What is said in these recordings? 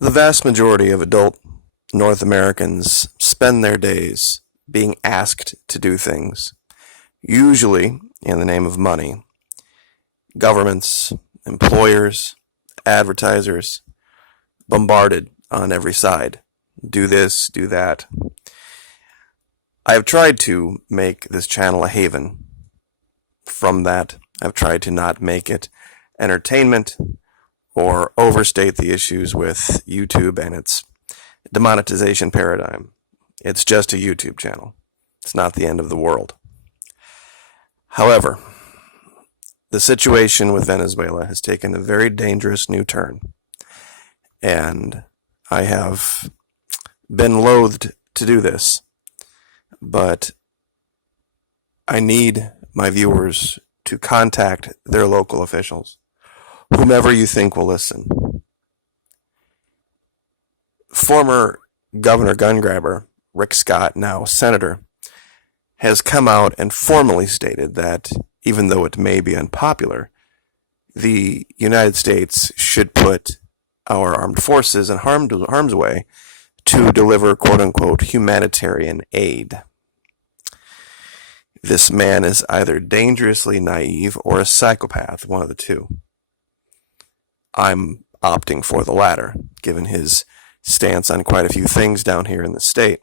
The vast majority of adult North Americans spend their days being asked to do things, usually in the name of money. Governments, employers, advertisers, bombarded on every side. Do this, do that. I have tried to make this channel a haven from that. I've tried to not make it entertainment or overstate the issues with YouTube and its demonetization paradigm. It's just a YouTube channel. It's not the end of the world. However, the situation with Venezuela has taken a very dangerous new turn, and I have been loathed to do this, but I need my viewers to contact their local officials, whomever you think will listen. Former Governor Gungrabber, Rick Scott, now Senator, has come out and formally stated that even though it may be unpopular, the United States should put our armed forces in harm's way to deliver quote-unquote humanitarian aid. This man is either dangerously naive or a psychopath, one of the two. I'm opting for the latter, given his stance on quite a few things down here in the state.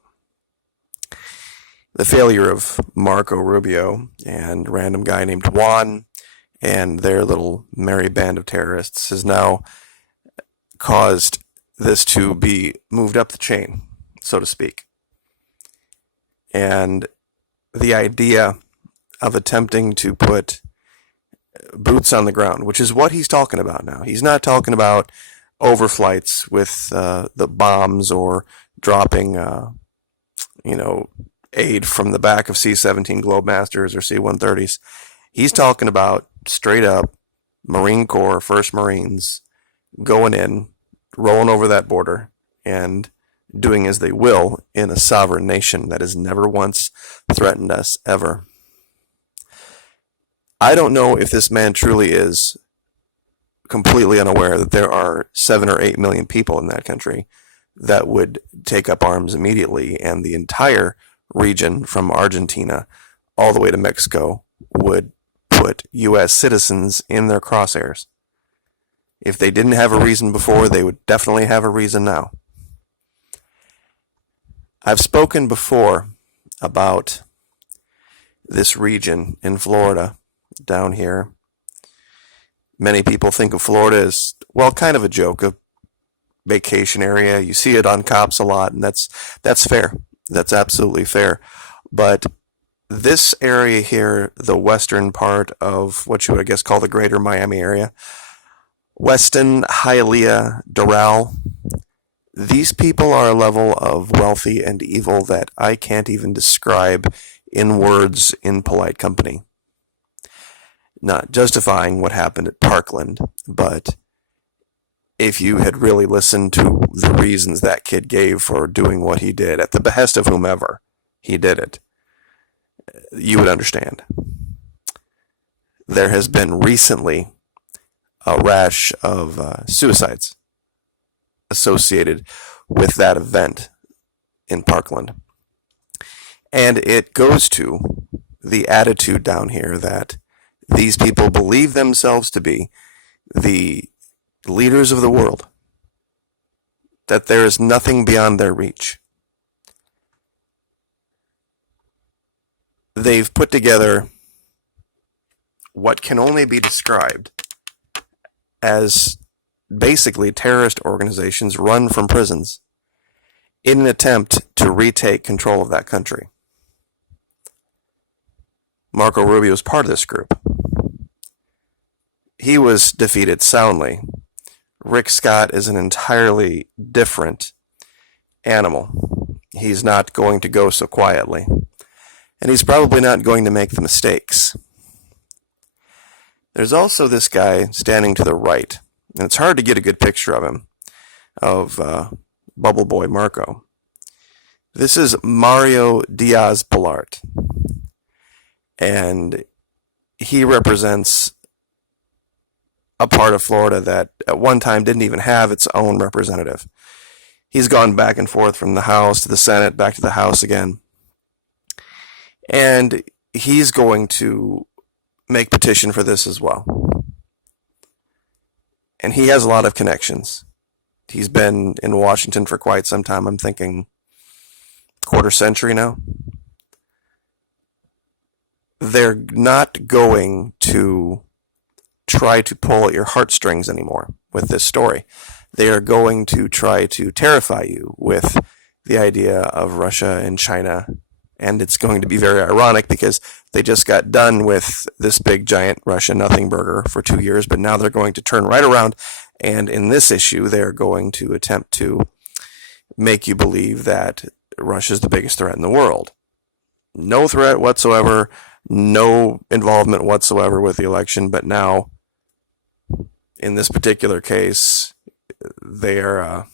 The failure of Marco Rubio and a random guy named Juan and their little merry band of terrorists has now caused this to be moved up the chain, so to speak. And the idea of attempting to put boots on the ground, which is what he's talking about now. He's not talking about overflights with the bombs or dropping, aid from the back of C-17 Globemasters or C-130s. He's talking about straight up Marine Corps, First Marines, going in, rolling over that border, and doing as they will in a sovereign nation that has never once threatened us, ever. I don't know if this man truly is completely unaware that there are 7 or 8 million people in that country that would take up arms immediately, and the entire region from Argentina all the way to Mexico would put U.S. citizens in their crosshairs. If they didn't have a reason before, they would definitely have a reason now. I've spoken before about this region in Florida, down here. Many people think of Florida as, well, kind of a joke, a vacation area. You see it on cops a lot, and that's fair. That's absolutely fair. But this area here, the western part of what you would, I guess, call the greater Miami area, Weston, Hialeah, Doral, these people are a level of wealthy and evil that I can't even describe in words in polite company. Not justifying what happened at Parkland, but if you had really listened to the reasons that kid gave for doing what he did, at the behest of whomever he did it, you would understand. There has been recently a rash of suicides associated with that event in Parkland. And it goes to the attitude down here that these people believe themselves to be the leaders of the world, that there is nothing beyond their reach. They've put together what can only be described as basically terrorist organizations run from prisons in an attempt to retake control of that country. Marco Rubio is part of this group. He was defeated soundly. Rick Scott is an entirely different animal. He's not going to go so quietly. And he's probably not going to make the mistakes. There's also this guy standing to the right, and it's hard to get a good picture of him, of Bubble Boy Marco. This is Mario Diaz-Balart, and he represents a part of Florida that at one time didn't even have its own representative. He's gone back and forth from the House to the Senate, back to the House again. And he's going to make petition for this as well. And he has a lot of connections. He's been in Washington for quite some time. I'm thinking quarter century now. They're not going to try to pull at your heartstrings anymore with this story. They are going to try to terrify you with the idea of Russia and China. And it's going to be very ironic because they just got done with this big giant Russia nothing burger for 2 years, but now they're going to turn right around, and in this issue they're going to attempt to make you believe that Russia is the biggest threat in the world. No threat whatsoever, no involvement whatsoever with the election, but now in this particular case they're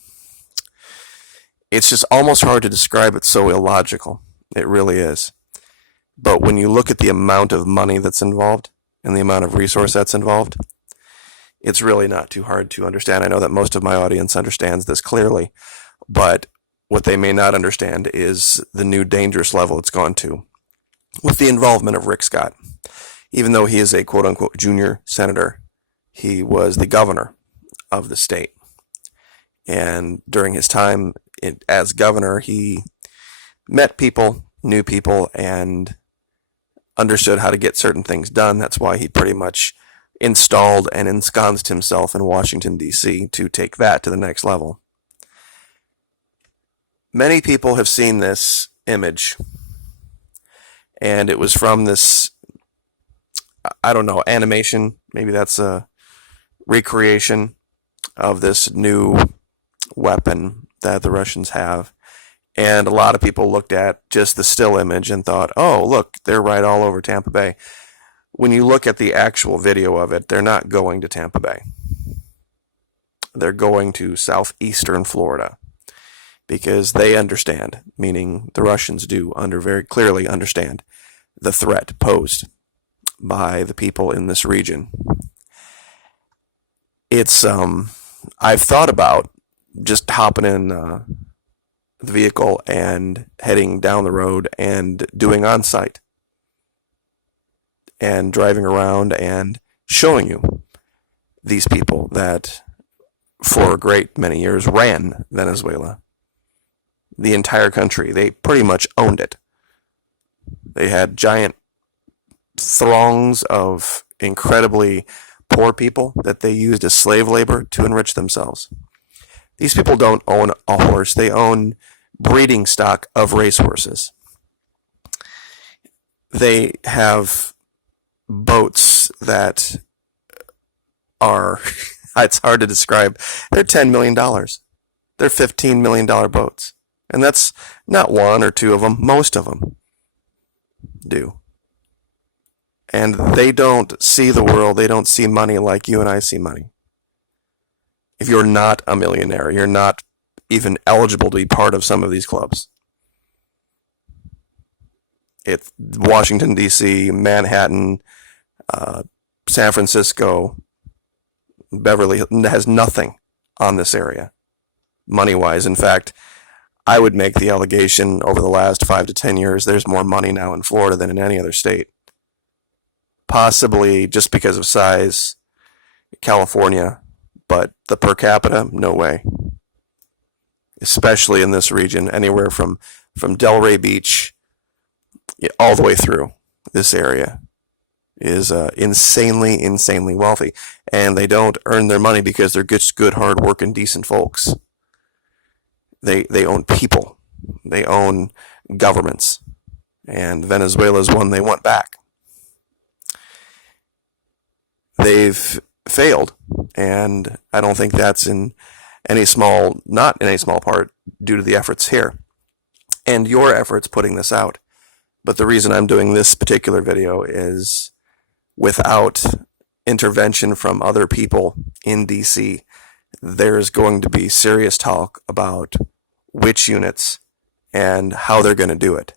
it's just almost hard to describe. It's so illogical. It really is. But when you look at the amount of money that's involved and the amount of resource that's involved, it's really not too hard to understand. I know that most of my audience understands this clearly, but what they may not understand is the new dangerous level it's gone to with the involvement of Rick Scott. Even though he is a quote-unquote junior senator, he was the governor of the state. And during his time as governor, he met people, knew people, and understood how to get certain things done. That's why he pretty much installed and ensconced himself in Washington, D.C. to take that to the next level. Many people have seen this image, and it was from this, I don't know, animation. Maybe that's a recreation of this new weapon that the Russians have. And a lot of people looked at just the still image and thought, oh, look, they're right all over Tampa Bay. When you look at the actual video of it, they're not going to Tampa Bay. They're going to southeastern Florida because they understand, meaning the Russians do very clearly understand the threat posed by the people in this region. It's, I've thought about just hopping in the vehicle and heading down the road and doing on-site and driving around and showing you these people that for a great many years ran Venezuela. The entire country. They pretty much owned it. They had giant throngs of incredibly poor people that they used as slave labor to enrich themselves. These people don't own a horse. They own breeding stock of racehorses. They have boats that are, it's hard to describe. They're $10 million. They're $15 million boats. And that's not one or two of them. Most of them do. And they don't see the world. They don't see money like you and I see money. If you're not a millionaire, you're not even eligible to be part of some of these clubs. It's Washington, D.C., Manhattan, San Francisco, Beverly has nothing on this area, money-wise. In fact, I would make the allegation over the last 5 to 10 years, there's more money now in Florida than in any other state. Possibly just because of size, California, but the per capita, no way. Especially in this region, anywhere from Delray Beach all the way through this area is insanely wealthy. And they don't earn their money because they're just good, hard-working, decent folks. They own people. They own governments. And Venezuela is one they want back. They've failed, and I don't think that's not in any small part due to the efforts here and your efforts putting this out. But the reason I'm doing this particular video is without intervention from other people in DC, there's going to be serious talk about which units and how they're going to do it.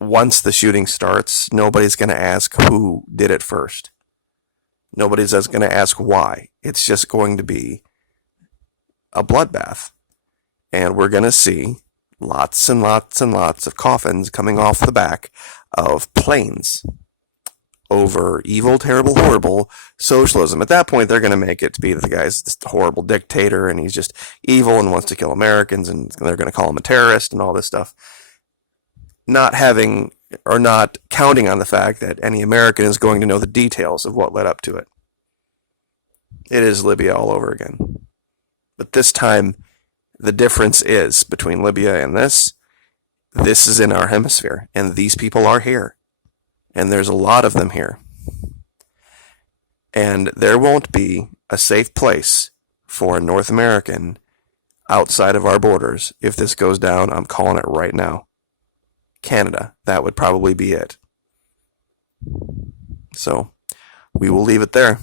Once the shooting starts, nobody's going to ask who did it first. Nobody's going to ask why. It's just going to be a bloodbath. And we're going to see lots and lots and lots of coffins coming off the back of planes over evil, terrible, horrible socialism. At that point, they're going to make it to be that the guy's just a horrible dictator and he's just evil and wants to kill Americans, and they're going to call him a terrorist and all this stuff. Not having or not counting on the fact that any American is going to know the details of what led up to it. It is Libya all over again. But this time, the difference is between Libya and this is in our hemisphere, and these people are here. And there's a lot of them here. And there won't be a safe place for a North American outside of our borders if this goes down. I'm calling it right now. Canada, that would probably be it. So we will leave it there.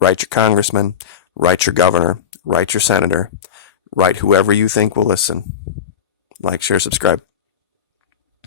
Write your congressman, write your governor, write your senator, write whoever you think will listen. Like, share, subscribe.